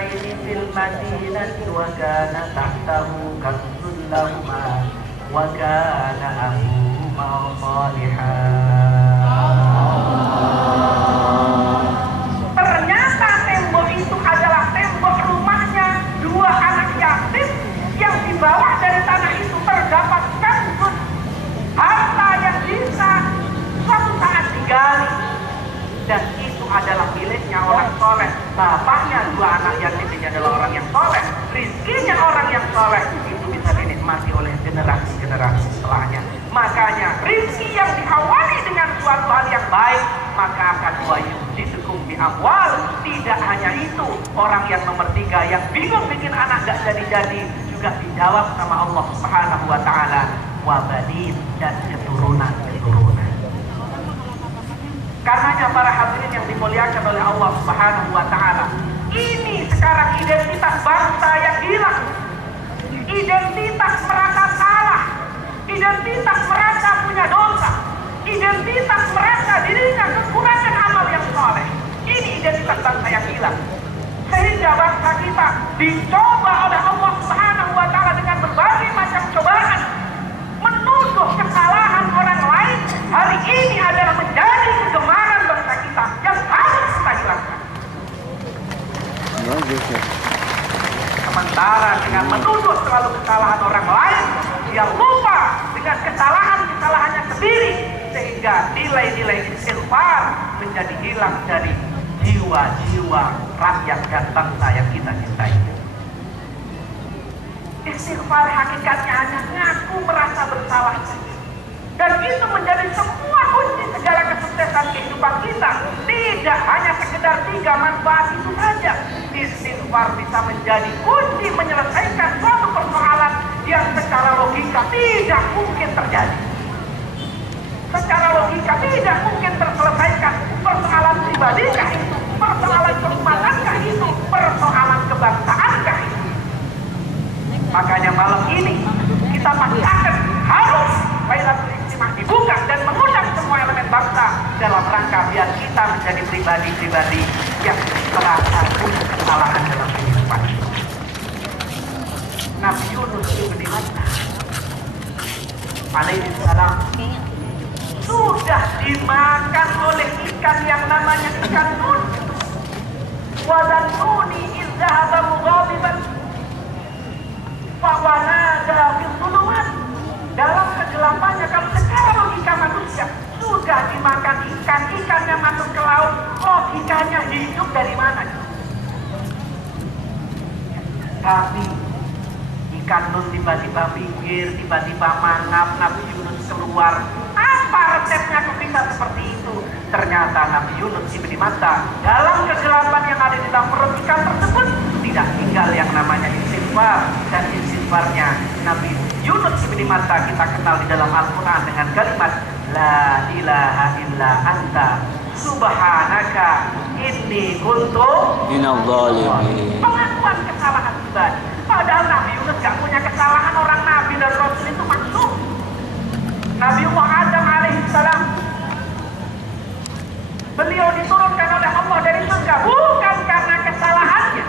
rajulaini fil madinati wa kana tahtahu kanzun lahuma wa kana abuhuma shalihan. Ternyata tembok itu adalah tembok rumahnya dua anak yatim yang di bawah dari tanah itu terdapat kanzun, harta yang bisa suatu saat digali, dan itu adalah miliknya orang soleh. Bapaknya dua anak yatim ini adalah orang yang soleh, rizkinya orang yang soleh itu bisa dinikmati oleh generasi-generasi setelahnya. Makanya rizki yang diawali dengan suatu hal yang baik, maka akan didukung bi amwal. Tidak hanya itu, orang yang nomor 3 yang bingung bikin anak gak jadi-jadi juga dijawab sama Allah Subhanahu wa ta'ala, wabanin, dan keturunan-keturunan. Karenanya para hadirin yang dimuliakan oleh Allah Subhanahu wa ta'ala, ini sekarang identitas bangsa yang hilang. Identitas merasa salah, identitas merasa punya dosa, identitas merasa dirinya kekurangan amal yang soleh. Ini identitas bangsa yang hilang. Sehingga bangsa kita dicoba oleh Allah Subhanahu wa ta'ala dengan berbagai macam cobaan. Menuduh kesalahan orang lain hari ini adalah menjadi kegemaran bangsa kita yang harus kita hilangkan. Sementara dengan menuduh selalu kesalahan orang lain, dia lupa dengan kesalahannya sendiri, sehingga nilai-nilai istighfar menjadi hilang dari jiwa-jiwa rakyat dan bangsa yang kita cintai. Istighfar hakikatnya hanya ngaku merasa bersalah, dan itu menjadi semua kunci segala kesuksesan kehidupan kita. Tidak hanya sekedar 3 manfaat itu saja. Istighfar bisa menjadi kunci menyelesaikan suatu persoalan yang secara logika tidak mungkin terjadi. Secara logika tidak mungkin terselesaikan. Persoalan pribadikah itu, persoalan keumatankah itu, persoalan kebangsaankah itu. Makanya malam ini kita paksakan harus Lailatul Istimewa dibuka dan mengundang semua elemen bangsa dalam rangka biar kita menjadi pribadi-pribadi yang merasa punya kesalahan dalam kehidupan. Nabi Yunus ibn Matta alaihi salam sudah dimakan oleh ikan yang namanya ikan nun. Wa dzannuni idh dhahaba mughadiban fawanada fil dhulumat. Dalam kegelapannya, kalau secara logika manusia sudah dimakan ikan, ikannya masuk ke laut, logikanya hidup dari mana? Tapi ikan nun tiba-tiba pinggir, tiba-tiba mangap, Nabi Yunus keluar. Apa resepnya kok bisa seperti itu? Ternyata Nabi Yunus ibn Matta dalam kegelapan yang ada di dalam perut ikan tersebut tidak tinggal yang namanya istighfar, dan istighfarnya Nabi Yunus ibn Matta kita kenal di dalam Al-Quran dengan kalimat La ilaha illa anta subhanaka inni kuntu minadh dhalimin. Pengakuan kesalahan pribadi. Padahal Nabi Yunus gak punya kesalahan, orang Nabi dan Rasul itu maksum. Nabi Adam alaihissalam, beliau diturunkan oleh Allah dari surga bukan karena kesalahannya,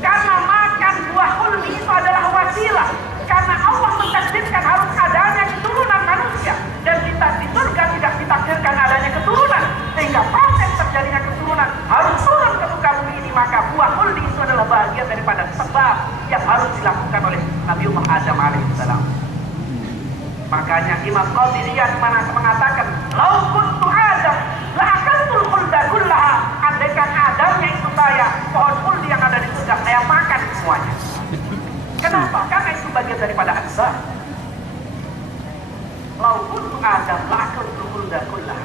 karena makan buah kulmi itu adalah wasilah. Karena Allah mentakdirkan harus adanya keturunan manusia, dan kita di surga tidak ditakdirkan adanya keturunan, sehingga proses terjadinya keturunan harus turun ke muka bumi ini. Maka buah kulmi itu adalah bagian daripada sebab yang harus dilakukan oleh Nabi Adam alaihissalam. Makanya Imam Qadiriyah mengatakan, "Lau kuntu Adam, la akaltul khulda kullaha." Andaikan Adamnya itu saya, pohon khuldi yang ada di surga saya makan semuanya. Kenapa? Karena itu bagian daripada asbab. Lau kuntu Adam, la akaltul khulda kullaha.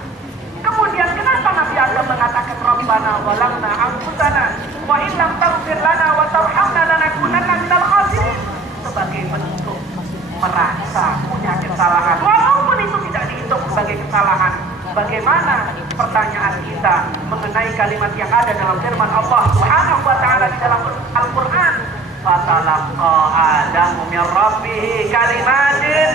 Kemudian kenapa Nabi Adam mengatakan Rabbana walamna anfusana wa illam taghfir lana wa tarhamna lanakunanna minal khasirin? Sebagai bentuk merasa punya kesalahan, walaupun itu tidak dihitung sebagai kesalahan. Bagaimana pertanyaan kita mengenai kalimat yang ada dalam firman Allah Subhanahu wa ta'ala di dalam Al-Quran, fatalaqa Adamu min rabbih kalimatin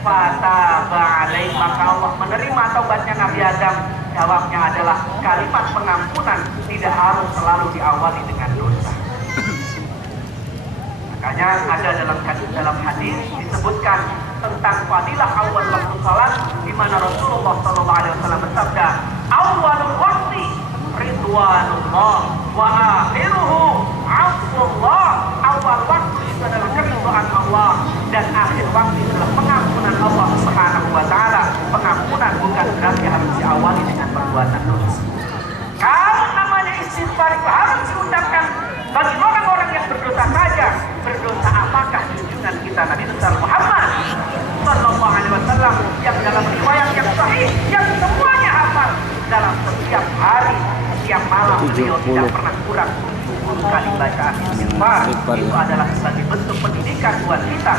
fataba alaihi. Maka Allah menerima taubatnya Nabi Adam Jawabnya adalah kalimat pengampunan tidak harus selalu diawali dengan dosa. Makanya ada dalam hadis disebutkan tentang fadilah awal waktu salat, di mana Rasulullah SAW bersabda, awalul waqti ridwanullah wa akhiruhu afwullah. Awal waktu itu adalah keridhaan Allah dan akhir waktu adalah pengampunan Allah Subhanahu wa taala. Pengampunan bukan berarti harus diawali dengan perbuatan dosa. Kalau namanya istighfar itu harus diucapkan bagi orang-orang yang berdosa saja. Berdosa apakah junjungan kita Nabi besar Muhammad sallallahu alaihi wasallam yang dalam riwayat yang sahih yang semuanya hafal, dalam setiap hari, setiap malam beliau tidak pernah kurang 70 kali bacaan istighfar. Itu adalah sebagai bentuk pendidikan buat kita.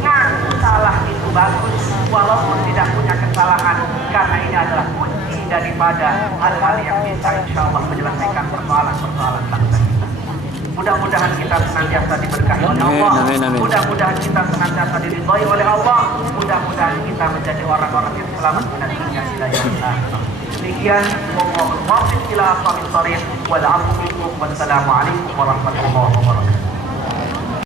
Ngaku salah itu bagus walaupun tidak punya kesalahan, karena ini adalah kunci daripada hal-hal yang bisa insya Allah menyelesaikan persoalan-persoalan bangsa kita. Mudah-mudahan kita senantiasa diberkahi oleh Allah. Mudah-mudahan kita senantiasa diridhai oleh Allah. Mudah-mudahan kita menjadi orang-orang yang selamat dari dunia ila yaumil akhir. Demikian, wallahul muwaffiq ila aqwamit thoriq wal 'afwu minkum. Wassalamu alaikum warahmatullahi wabarakatuh.